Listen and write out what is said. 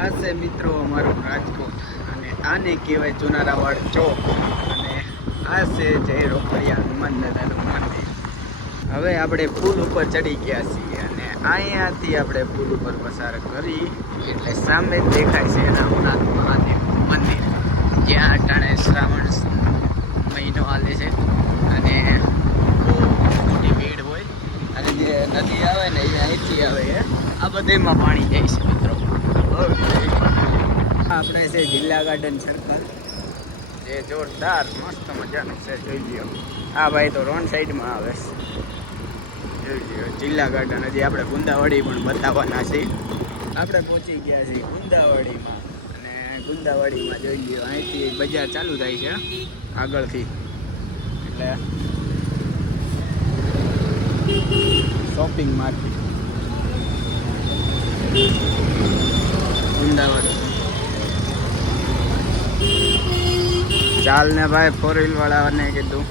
આ છે મિત્રો અમારું રાજકોટ અને આને કહેવાય ચુનારાવાડ ચોક અને આ છે જય રોકડિયા હનુમાન દાદાનું મંદિર. હવે આપણે પુલ ઉપર ચડી ગયા છીએ અને અહીંયાથી આપણે પુલ ઉપર પસાર કરી એટલે સામે જ દેખાય છે રામનાથ મહાદેવનું મંદિર, જ્યાં અટાણે શ્રાવણ મહિનો હાલે છે અને બહુ મોટી ભીડ હોય અને જે નદી આવે ને એ અહીંથી આવે છે. આ બધેમાં પાણી જાય છે મિત્રો. આપણે છે જિલ્લા ગાર્ડન સર્કલ, જે જોરદાર મસ્ત મજાનું છે. જોઈ લ્યો, આ ભાઈ તો રોડ સાઈડમાં આવે છે. જોઈ લ્યો જિલ્લા ગાર્ડન. હજી આપણે ગુંદાવાડી પણ બતાવવાના છે. આપણે પહોંચી ગયા છીએ ગુંદાવાડીમાં અને ગુંદાવાડીમાં જોઈ લ્યો અહીંથી બજાર ચાલુ થાય છે આગળથી, એટલે શોપિંગ માર્કેટ ગુંદાવાડી. ચાલ ને ભાઈ, 4 વ્હીલ વાળાને કીધું